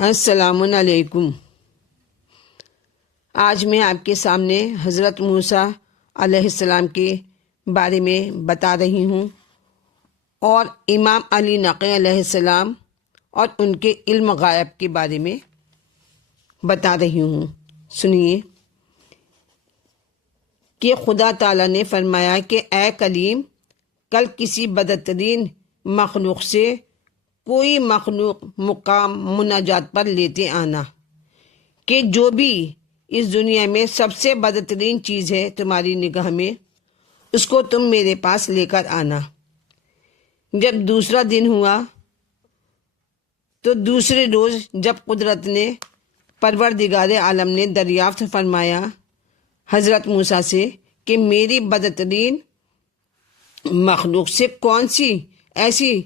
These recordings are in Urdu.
السلام علیکم۔ آج میں آپ کے سامنے حضرت موسیٰ علیہ السلام کے بارے میں بتا رہی ہوں اور امام علی نقی علیہ السلام اور ان کے علم غائب کے بارے میں بتا رہی ہوں۔ سنیے کہ خدا تعالیٰ نے فرمایا کہ اے کلیم، کل کسی بدترین مخلوق سے کوئی مخلوق مقام مناجات پر لیتے آنا کہ جو بھی اس دنیا میں سب سے بدترین چیز ہے تمہاری نگاہ میں، اس کو تم میرے پاس لے کر آنا۔ جب دوسرا دن ہوا تو دوسرے روز جب قدرت نے پروردگار عالم نے دریافت فرمایا حضرت موسیٰ سے کہ میری بدترین مخلوق سے کون سی ایسی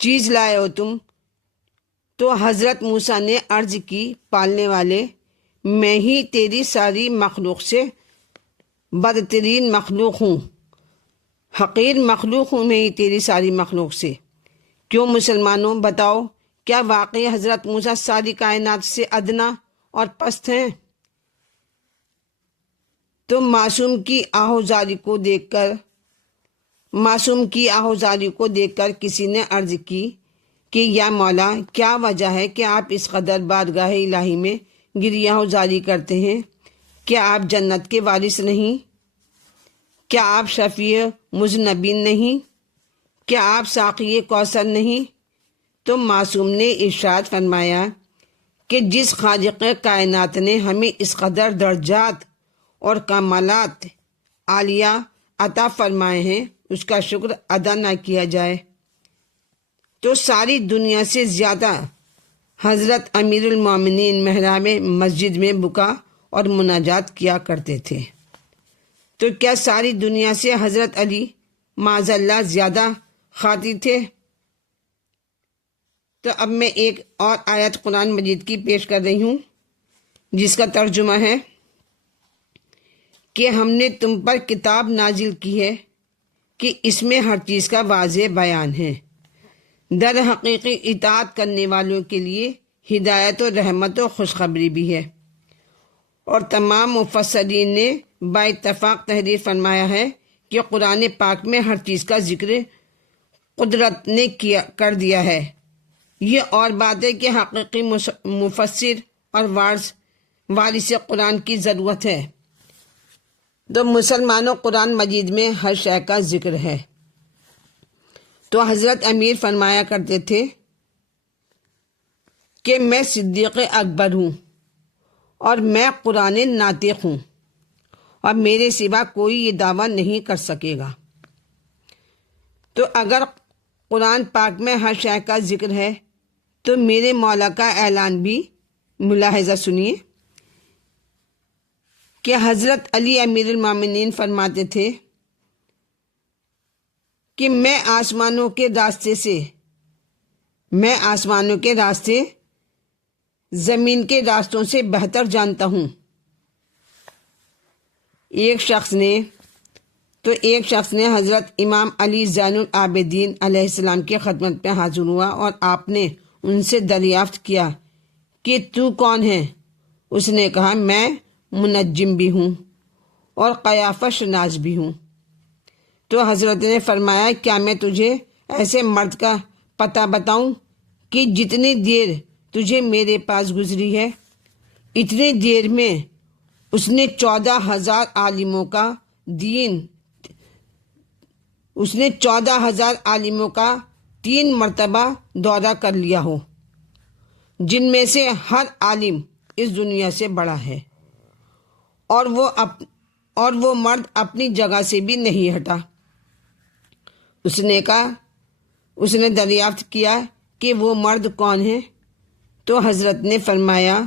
چیز لائے ہو تم، تو حضرت موسیٰ نے عرض کی، پالنے والے، میں ہی تیری ساری مخلوق سے بدترین مخلوق ہوں، حقیر مخلوق ہوں میں ہی تیری ساری مخلوق سے۔ کیوں مسلمانوں بتاؤ، کیا واقعی حضرت موسیٰ ساری کائنات سے ادنا اور پست ہیں؟ تو معصوم کی آہوزاری کو دیکھ کر کسی نے عرض کی کہ یا مولا، کیا وجہ ہے کہ آپ اس قدر بارگاہ الہی میں گریہ زاری کرتے ہیں؟ کیا آپ جنت کے وارث نہیں؟ کیا آپ شفیع مذنبین نہیں؟ کیا آپ ساقی کوثر نہیں؟ تو معصوم نے ارشاد فرمایا کہ جس خالق کائنات نے ہمیں اس قدر درجات اور کمالات عالیہ عطا فرمائے ہیں، اس کا شکر ادا نہ کیا جائے تو ساری دنیا سے زیادہ حضرت امیر المومنین محراب مسجد میں بکا اور مناجات کیا کرتے تھے۔ تو کیا ساری دنیا سے حضرت علی معاذ اللہ زیادہ خاطر تھے؟ تو اب میں ایک اور آیت قرآن مجید کی پیش کر رہی ہوں جس کا ترجمہ ہے کہ ہم نے تم پر کتاب نازل کی ہے کہ اس میں ہر چیز کا واضح بیان ہے، در حقیقی اطاعت کرنے والوں کے لیے ہدایت و رحمت و خوشخبری بھی ہے۔ اور تمام مفسرین نے با اتفاق تحریر فرمایا ہے کہ قرآن پاک میں ہر چیز کا ذکر قدرت نے کر دیا ہے۔ یہ اور بات ہے کہ حقیقی مفسر اور وارث قرآن کی ضرورت ہے۔ تو مسلمانوں، قرآن مجید میں ہر شے کا ذکر ہے۔ تو حضرت امیر فرمایا کرتے تھے کہ میں صدیق اکبر ہوں اور میں قرآن ناطق ہوں اور میرے سوا کوئی یہ دعویٰ نہیں کر سکے گا۔ تو اگر قرآن پاک میں ہر شے کا ذکر ہے تو میرے مولا کا اعلان بھی ملاحظہ سنیے کہ حضرت علی امیر المومنین فرماتے تھے کہ میں آسمانوں کے راستے زمین کے راستوں سے بہتر جانتا ہوں۔ ایک شخص نے حضرت امام علی زین العابدین علیہ السلام کی خدمت پہ حاضر ہوا اور آپ نے ان سے دریافت کیا کہ تو کون ہے؟ اس نے کہا، میں منجم بھی ہوں اور قیافہ شناس بھی ہوں۔ تو حضرت نے فرمایا، کیا میں تجھے ایسے مرد کا پتہ بتاؤں کہ جتنی دیر تجھے میرے پاس گزری ہے اتنی دیر میں اس نے 14,000 عالموں کا 3 مرتبہ دورہ کر لیا ہو، جن میں سے ہر عالم اس دنیا سے بڑا ہے، اور وہ مرد اپنی جگہ سے بھی نہیں ہٹا۔ اس نے دریافت کیا کہ وہ مرد کون ہے؟ تو حضرت نے فرمایا،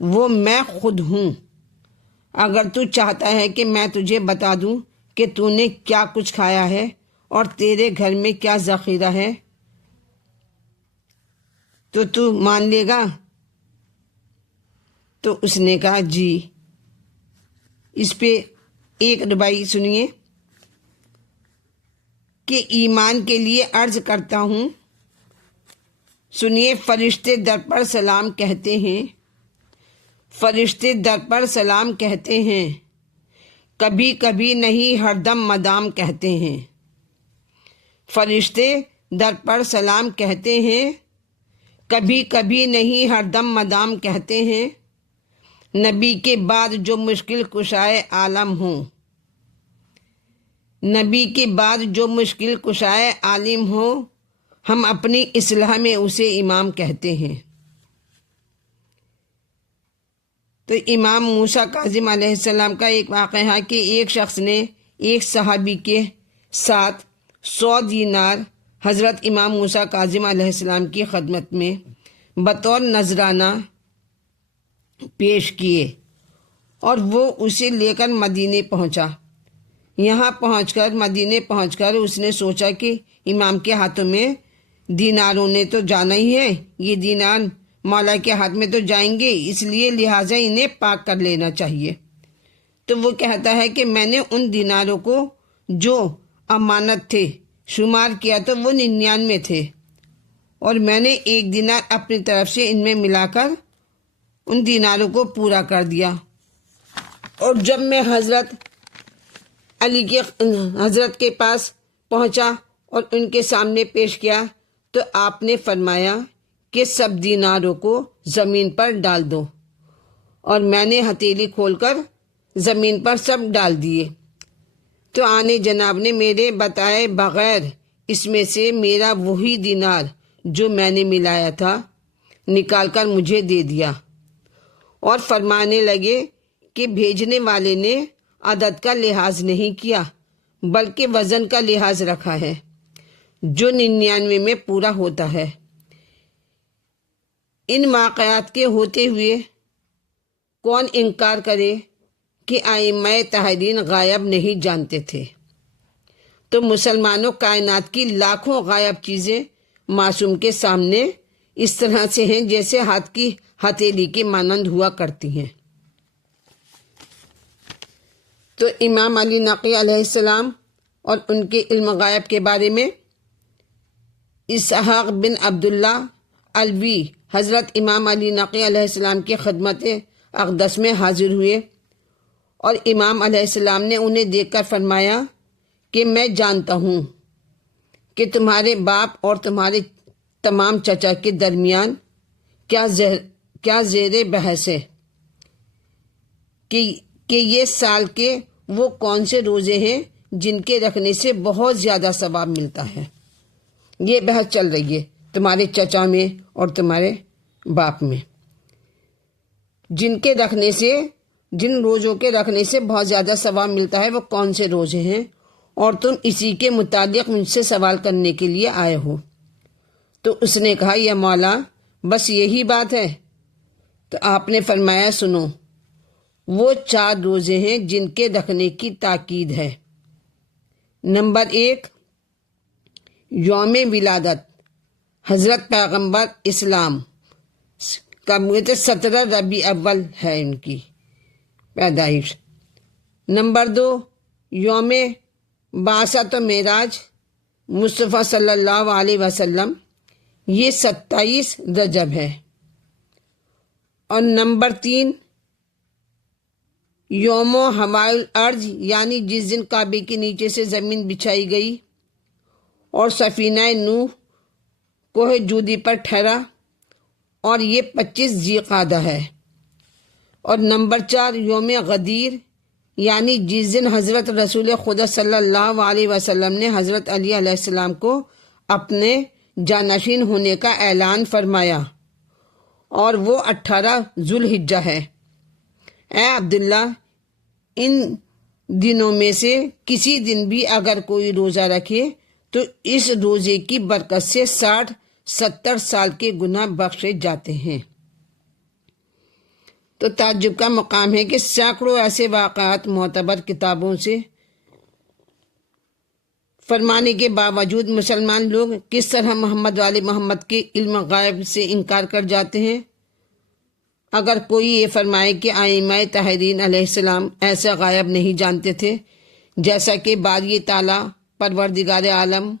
وہ میں خود ہوں۔ اگر تو چاہتا ہے کہ میں تجھے بتا دوں کہ تو نے کیا کچھ کھایا ہے اور تیرے گھر میں کیا ذخیرہ ہے تو مان لے گا؟ تو اس نے کہا، جی۔ اس پہ ایک ربائی سنیے کہ ایمان کے لیے عرض کرتا ہوں، سنیے فرشتے در پر سلام کہتے ہیں، فرشتے در پر سلام کہتے ہیں، کبھی کبھی نہیں ہر دم مدام کہتے ہیں۔ فرشتے در پر سلام کہتے ہیں، کبھی کبھی نہیں ہر دم مدام کہتے ہیں۔ نبی کے بعد جو مشکل کشائے عالم ہوں، نبی کے بعد جو مشکل کشائے عالم ہوں، ہم اپنی اصلاح میں اسے امام کہتے ہیں۔ تو امام موسیٰ کاظم علیہ السلام کا ایک واقعہ ہے کہ ایک شخص نے ایک صحابی کے ساتھ 100 دینار حضرت امام موسیٰ کاظم علیہ السلام کی خدمت میں بطور نذرانہ پیش کیے، اور وہ اسے لے کر مدینے پہنچا۔ یہاں مدینے پہنچ کر اس نے سوچا کہ امام کے ہاتھوں میں دیناروں نے تو جانا ہی ہے، یہ دینار مولا کے ہاتھ میں تو جائیں گے، اس لیے لہٰذا انہیں پاک کر لینا چاہیے۔ تو وہ کہتا ہے کہ میں نے ان دیناروں کو جو امانت تھے شمار کیا تو وہ 99 تھے، اور میں نے 1 دینار اپنی طرف سے ان میں ملا کر ان دیناروں کو پورا کر دیا۔ اور جب میں حضرت کے پاس پہنچا اور ان کے سامنے پیش کیا تو آپ نے فرمایا کہ سب دیناروں کو زمین پر ڈال دو، اور میں نے ہتھیلی کھول کر زمین پر سب ڈال دیے۔ تو آنے جناب نے میرے بتائے بغیر اس میں سے میرا وہی دینار جو میں نے ملایا تھا نکال کر مجھے دے دیا، اور فرمانے لگے کہ بھیجنے والے نے عدد کا لحاظ نہیں کیا بلکہ وزن کا لحاظ رکھا ہے جو 99 میں پورا ہوتا ہے۔ ان واقعات کے ہوتے ہوئے کون انکار کرے کہ ائمہ طاہرین غائب نہیں جانتے تھے؟ تو مسلمانوں، کائنات کی لاکھوں غائب چیزیں معصوم کے سامنے اس طرح سے ہیں جیسے ہاتھ کی ہتھیلی کے مانند ہوا کرتی ہیں۔ تو امام علی نقی علیہ السلام اور ان کے علم غائب کے بارے میں اسحاق بن عبداللہ علوی حضرت امام علی نقی علیہ السلام کی خدمت اقدس میں حاضر ہوئے، اور امام علیہ السلام نے انہیں دیکھ کر فرمایا کہ میں جانتا ہوں کہ تمہارے باپ اور تمہارے تمام چچا کے درمیان کیا زیر بحث ہے کہ یہ سال کے وہ کون سے روزے ہیں جن کے رکھنے سے بہت زیادہ ثواب ملتا ہے۔ یہ بحث چل رہی ہے تمہارے چچا میں اور تمہارے باپ میں، جن روزوں کے رکھنے سے بہت زیادہ ثواب ملتا ہے وہ کون سے روزے ہیں، اور تم اسی کے متعلق مجھ سے سوال کرنے کے لیے آئے ہو۔ تو اس نے کہا یا مولا بس یہی بات ہے؟ تو آپ نے فرمایا سنو، وہ 4 روزے ہیں جن کے رکھنے کی تاکید ہے۔ نمبر 1، یوم ولادت حضرت پیغمبر اسلام کا 17 ربیع اول ہے ان کی پیدائش۔ نمبر 2، یوم بعثت و معراج مصطفیٰ صلی اللہ علیہ وسلم، یہ 27 رجب ہے۔ اور نمبر 3، یوم حمائل الارض، یعنی جس دن کعبے کے نیچے سے زمین بچھائی گئی اور سفینہ نوح کوہ جودی پر ٹھہرا، اور یہ 25 ذی قعدہ ہے۔ اور نمبر 4، یوم غدیر، یعنی جس دن حضرت رسول خدا صلی اللہ علیہ وسلم نے حضرت علی علیہ السلام کو اپنے جانشین ہونے کا اعلان فرمایا، اور وہ 18 ذو الحجہ ہے۔ اے عبداللہ، ان دنوں میں سے کسی دن بھی اگر کوئی روزہ رکھے تو اس روزے کی برکت سے 60-70 سال کے گناہ بخشے جاتے ہیں۔ تو تعجب کا مقام ہے کہ سینکڑوں ایسے واقعات معتبر کتابوں سے فرمانے کے باوجود مسلمان لوگ کس طرح محمد والے محمد کے علم غائب سے انکار کر جاتے ہیں۔ اگر کوئی یہ فرمائے کہ ائمہ طاہرین علیہ السلام ایسا غائب نہیں جانتے تھے جیسا کہ باری تعالیٰ پروردگار عالم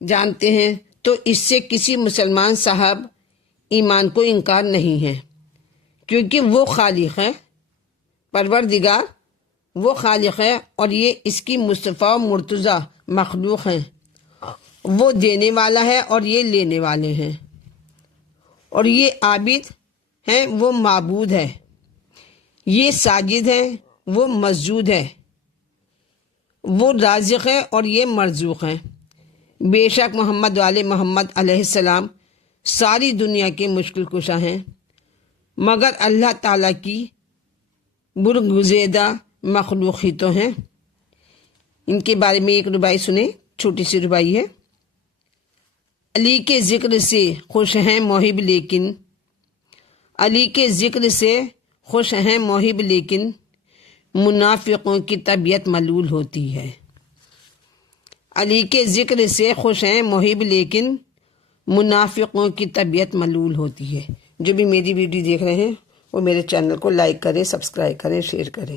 جانتے ہیں، تو اس سے کسی مسلمان صاحب ایمان کو انکار نہیں ہے، کیونکہ وہ خالق ہے، پروردگار وہ خالق ہے اور یہ اس کی مصطفیٰ و مرتضیٰ مخلوق ہیں۔ وہ دینے والا ہے اور یہ لینے والے ہیں، اور یہ عابد ہیں وہ معبود ہے، یہ ساجد ہے وہ مسجود ہے، وہ رازق ہے اور یہ مرزوق ہے۔ بے شک محمد والے محمد علیہ السلام ساری دنیا کے مشکل کشا ہیں، مگر اللہ تعالیٰ کی برگزیدہ مخلوق ہی تو ہیں۔ ان کے بارے میں ایک ربائی سنیں، چھوٹی سی ربائی ہے۔ علی کے ذکر سے خوش ہیں محب لیکن، علی کے ذکر سے خوش ہیں محب لیکن، منافقوں کی طبیعت ملول ہوتی ہے۔ علی کے ذکر سے خوش ہیں محب لیکن، منافقوں کی طبیعت ملول ہوتی ہے۔ جو بھی میری ویڈیو دیکھ رہے ہیں وہ میرے چینل کو لائک کریں، سبسکرائب کریں، شیئر کریں۔